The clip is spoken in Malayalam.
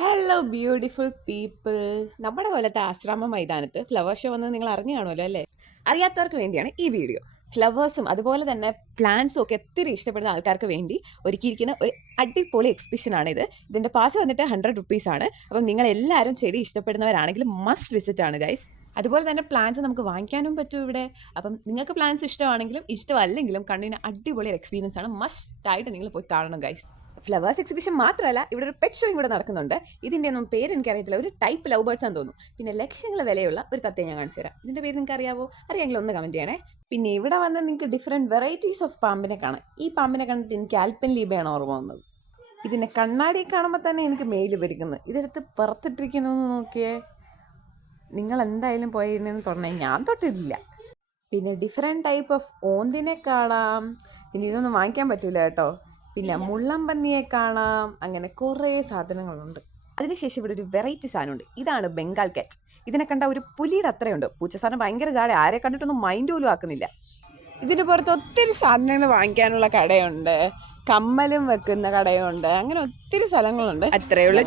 Hello beautiful people. നമ്മുടെ കൊല്ലത്തെ ആശ്രമ മൈതാനത്ത് ഫ്ലവർ ഷോ വന്നത് നിങ്ങൾ അറിഞ്ഞു കാണുമല്ലോ അല്ലേ? അറിയാത്തവർക്ക് വേണ്ടിയാണ് ഈ വീഡിയോ. ഫ്ലവേഴ്സും അതുപോലെ തന്നെ പ്ലാന്റ്സും ഒക്കെ ഒത്തിരി ഇഷ്ടപ്പെടുന്ന ആൾക്കാർക്ക് വേണ്ടി ഒരുക്കിയിരിക്കുന്ന ഒരു അടിപൊളി എക്സിബിഷനാണിത്. ഇതിൻ്റെ പാസ് വന്നിട്ട് 100 ആണ്. അപ്പം നിങ്ങൾ എല്ലാവരും ചെടി ഇഷ്ടപ്പെടുന്നവരാണെങ്കിൽ മസ്റ്റ് വിസിറ്റ് ആണ് ഗൈസ്. അതുപോലെ തന്നെ പ്ലാന്റ്സ് നമുക്ക് വാങ്ങിക്കാനും പറ്റും ഇവിടെ. അപ്പം നിങ്ങൾക്ക് പ്ലാന്റ്സ് ഇഷ്ടമാണെങ്കിലും ഇഷ്ടമല്ലെങ്കിലും കണ്ണിന് അടിപൊളി ഒരു എക്സ്പീരിയൻസ് ആണ്. മസ്റ്റ് ആയിട്ട് നിങ്ങൾ പോയി കാണണം ഗൈസ്. ഫ്ലവേഴ്സ് എക്സിബിഷൻ മാത്രമല്ല, ഇവിടെ ഒരു പെറ്റ് ഷോയും കൂടെ നടക്കുന്നുണ്ട്. ഇതിൻ്റെ ഒന്നും പേര് എനിക്കറിയത്തില്ല. ഒരു ടൈപ്പ് ലവ് ബേർഡ്സ് ആണെന്ന് തോന്നുന്നു. പിന്നെ ലക്ഷങ്ങൾ വിലയുള്ള ഒരു തത്തയെ ഞാൻ കാണിച്ചു തരാം. ഇതിൻ്റെ പേര് നിങ്ങൾക്ക് അറിയാവോ? അറിയാമെങ്കിൽ ഒന്ന് കമൻറ്റ് ചെയ്യണേ. പിന്നെ ഇവിടെ വന്ന് നിങ്ങൾക്ക് ഡിഫറെൻറ്റ് വെറൈറ്റീസ് ഓഫ് പാമ്പിനെ കാണാം. ഈ പാമ്പിനെ കണ്ടിട്ട് എനിക്ക് ആൽപ്പൻ ലീബയാണ് ഓർമ്മ വന്നത്. ഇതിൻ്റെ കണ്ണാടി കാണുമ്പോൾ തന്നെ എനിക്ക് മെയിൽ വരിക്കുന്നത്. ഇതെടുത്ത് പുറത്തിട്ടിരിക്കുന്നു നോക്കിയേ. നിങ്ങൾ എന്തായാലും പോയി ഇതിനൊന്ന് തൊടണേ. ഞാൻ തൊട്ടിട്ടില്ല. പിന്നെ ഡിഫറെൻറ്റ് ടൈപ്പ് ഓഫ് ഓന്തിനെ കാണാം. പിന്നെ ഇതൊന്നും വാങ്ങിക്കാൻ പറ്റില്ല കേട്ടോ. പിന്നെ മുള്ളമ്പന്നിയെ കാണാം. അങ്ങനെ കുറേ സാധനങ്ങളുണ്ട്. അതിനുശേഷം ഇവിടെ ഒരു വെറൈറ്റി സാധനമുണ്ട്. ഇതാണ് ബംഗാൾ കാറ്റ്. ഇതിനെ കണ്ട ഒരു പുലിയുടെ അത്രയുണ്ട്. പൂച്ച സാധനം ഭയങ്കര ജാട. ആരെ കണ്ടിട്ടൊന്നും മൈൻഡ് പോലും ആക്കുന്നില്ല. ഇതിന് പുറത്ത് ഒത്തിരി സാധനങ്ങൾ വാങ്ങിക്കാനുള്ള കടയുണ്ട്. കമ്മലും വെക്കുന്ന കടയുണ്ട്. അങ്ങനെ ഒത്തിരി സ്ഥലങ്ങളുണ്ട്. അത്രയുള്ള